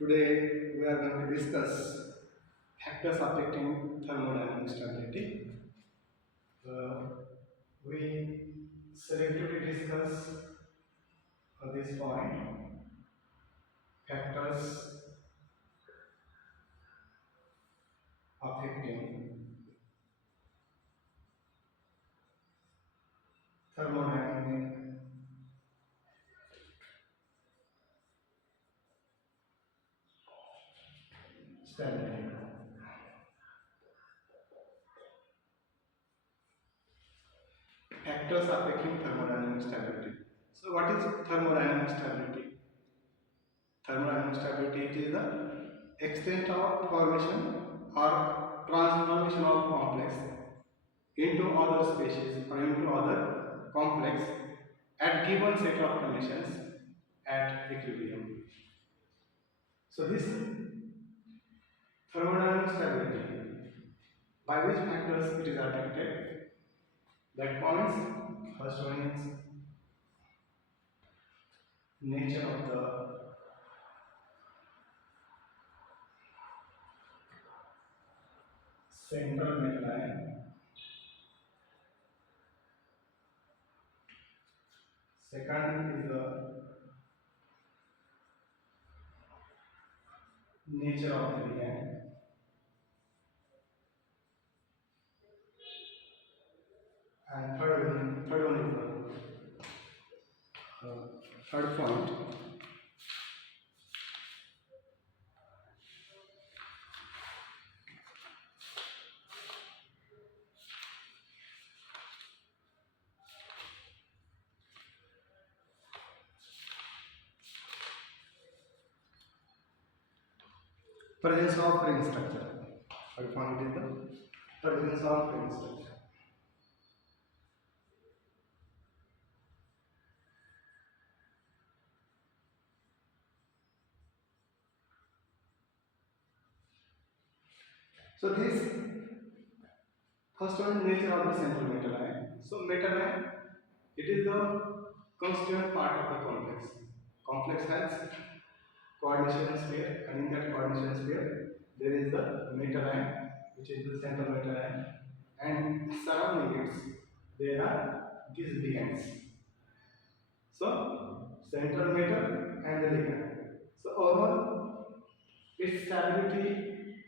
Today we are going to discuss factors affecting thermodynamic stability. We selectively discuss this point, factors affecting thermodynamic stability. Factors affecting thermodynamic stability. So what is thermodynamic stability? Thermodynamic stability it is the extent of formation or transformation of complex into other species or into other complex at given set of conditions at equilibrium. So this thermodynamic stability, by which factors it is affected, that points first one is nature of the central midline. Second is the nature of the ligand. And third one is the third point, presence of ring structure. Third point is the presence of ring structure. So this first one nature of the central metal ion. So metal ion, it is the constituent part of the complex. Complex has coordination sphere, and in that coordination sphere there is the metal ion, which is the central metal ion, and surrounding it there are these ligands. So central metal and the ligand. So overall, its stability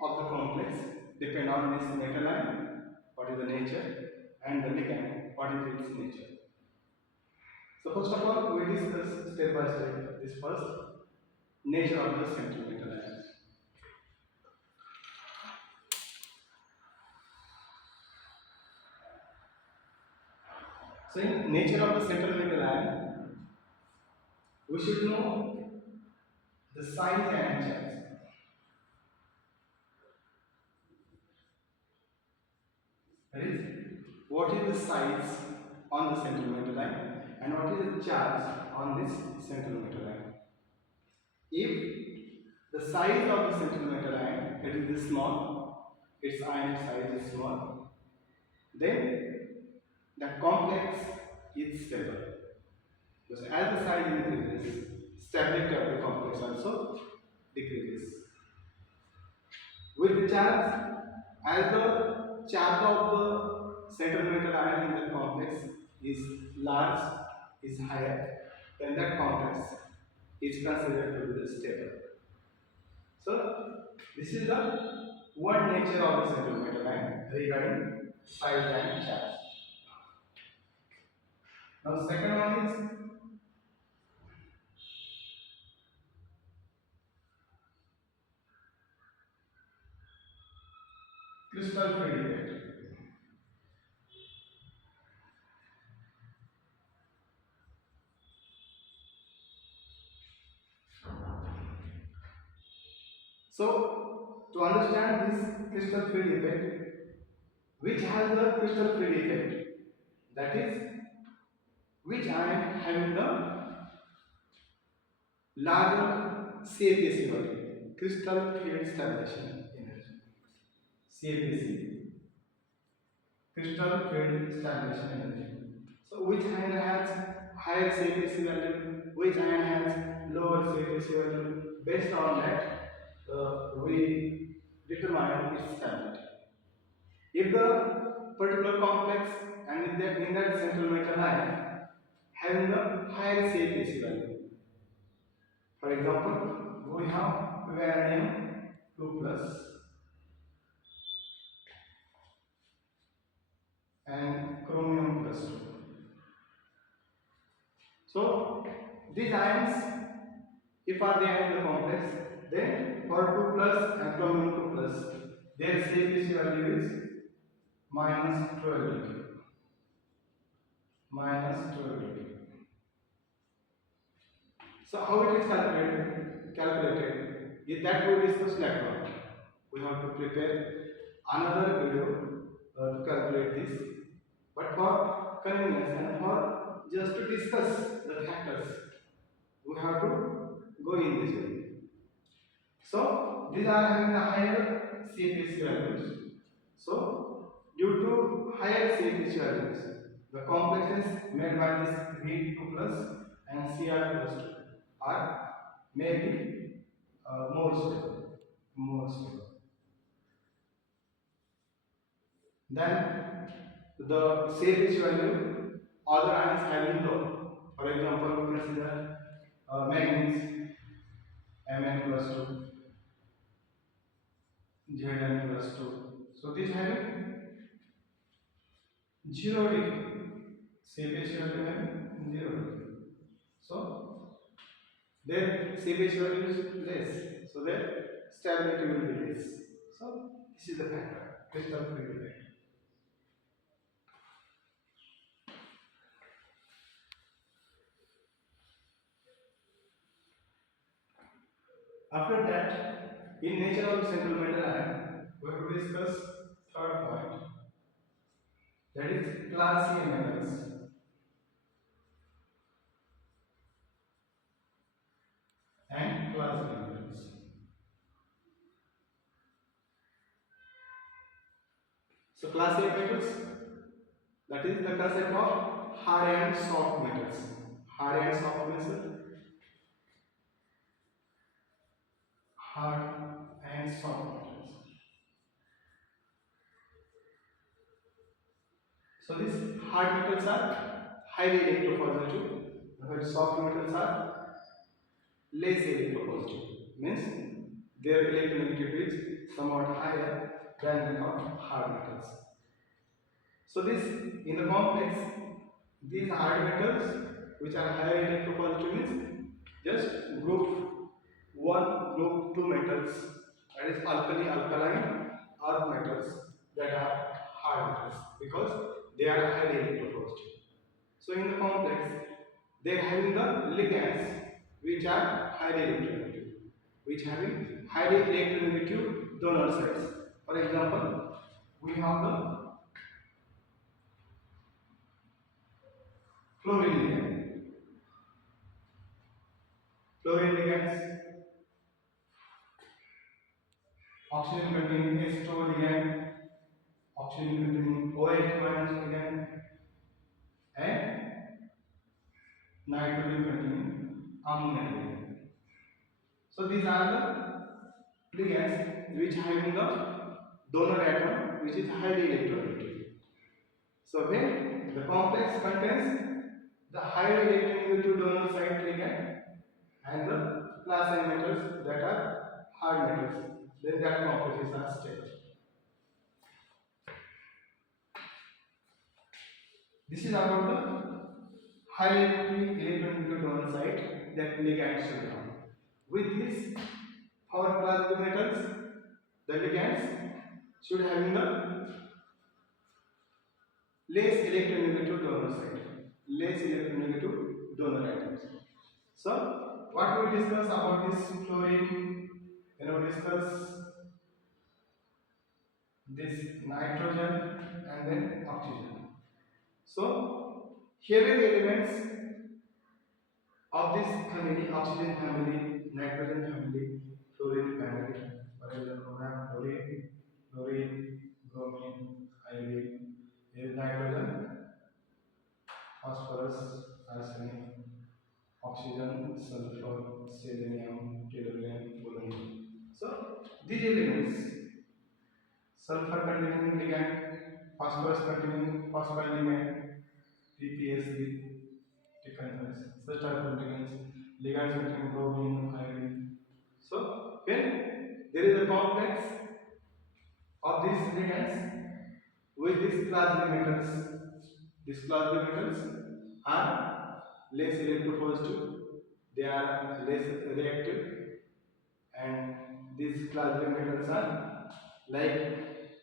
of the complex depend on this metal ion, what is the nature, and the ligand, what is its nature. So first of all, we discuss step by step this first nature of the central metal ion. So in nature of the central metal ion, we should know the size and charge. That is, what is the size on the central metal ion and what is the charge on this central metal ion. If the size of the central metal ion it is small, its ion size is small, then the complex is stable. Because as the size increases, stability of the complex also decreases. With the charge, as the charge of the central metal ion in the complex is large, is higher, then that complex is considered to be stable. So, this is the one nature of the central metal ion regarding size and charge. Now, second one is crystal field effect. So, to understand this crystal field effect, which has the crystal field effect, that is, which ion having the larger CFAC value, crystal field stabilization energy, CFAC, crystal field stabilization energy. So, which ion has higher CFC value, which ion has lower CFC value. Based on that, we determine its stability. If the particular complex and in that central metal ion having the higher CFC value, for example, we have vanadium 2 plus and chromium plus 2. So these ions, if are there in the complex, then for 2 plus and chromium 2 plus, their CFC value is minus 12 degree. Minus 12 degree. So how it is calculated? If that we discuss later, we have to prepare another video to calculate this. But for convenience and for just to discuss the factors, we have to go in this way. So these are having the higher CFS values. So due to higher CFS values, the complexes made by this V2 plus and Cr plus 2 are maybe more stable. More stable. Then the CFS value other ions having low. For example, we consider manganese Mn plus 2, Zn plus 2. So this having 0 degree. CFS value having 0 degree. So their CFS value is less. So their stability will be less. So this is the factor. Crystal factor. After that, in nature of central metal ion, we have to discuss third point, that is class A metals and class B metals. So class A metals, that is the concept of hard and soft metals. Hard and soft metals, hard and soft metals. So these hard metals are highly electropositive, while soft metals are less electropositive. Means their electronegativity is somewhat higher than that of hard metals. So this in the complex, these hard metals which are higher electropositive means just group 1, group 2 metals, that is alkali, alkaline earth metals that are hard metals because they are highly electropositive. So in the complex, they are having the ligands which are highly electronegative, which having highly electronegative donor sites. For example, we have the fluorine ligand. Fluorine ligands, oxygen containing H2 ligand, oxygen containing OH minus ligand, and nitrogen containing ammonia ligand. So these are the ligands which having the donor atom which is highly electronegative. So when the complex contains the highly electronegative donor site ligand and the plus n metals that are hard metals, then that complexes are stable. This is about the highly electronegative donor site that ligands should have. With this, for class B metals, the ligands should have in the less electronegative donor site, less electronegative donor atoms. So, what we discuss about this fluorine, we discuss this nitrogen and then oxygen. So, heavy elements of this family, oxygen family, nitrogen family, fluorine family, for example, fluorine, bromine, iodine, nitrogen, phosphorus, arsenic, oxygen, sulfur, selenium, tellurium, polonium. So these elements, sulfur containing ligand, phosphorus containing phosphine ligand, PPSB, taken as such type of ligands, ligands containing bromine, iodine. So when there is a complex of these ligands with these plasma metals are less electropositive, they are less reactive, and these plasma metals are like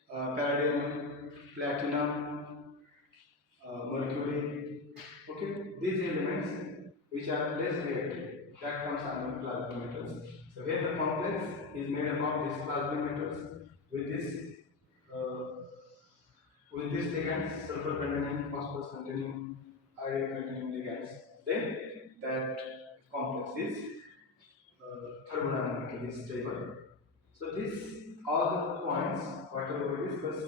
palladium, platinum, mercury. Okay, these elements which are less reactive that comes under plasma metals. So here the complex is made up of these plasma metals with this uh, ligands, sulfur containing, phosphorus containing, iodine containing ligands, then that complex is thermodynamically stable. So these all the points whatever we discussed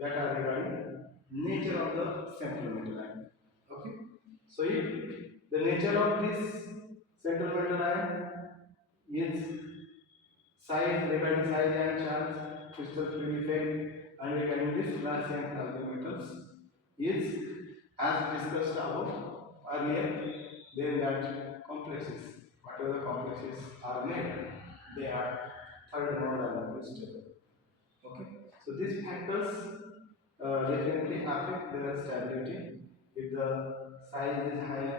that are regarding nature of the central metal ion. Okay. So if the nature of this central metal ion is size, regarding size and charge, crystal field effect, and regarding this glass and plasma metals is as discussed about earlier, then that complexes, whatever the complexes are made, they are third thermodynamic stable. Okay, so these factors definitely affect their stability. If the size is higher,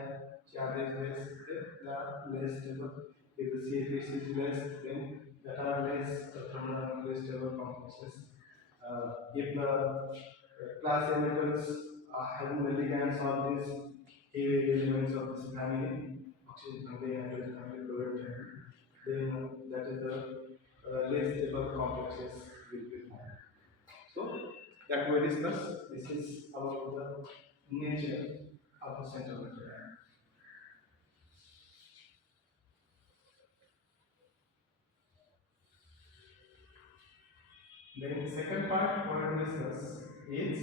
charge is less, then they are less stable. If the CFS is less, then that are less thermodynamically stable complexes. If the class A metals are having the ligands of these heavy elements of this family, oxygen family, hydrogen family, chlorine family, then that is the less stable complexes will be found. So that we discuss. This is about the nature of the central metal. Then second part what we discuss is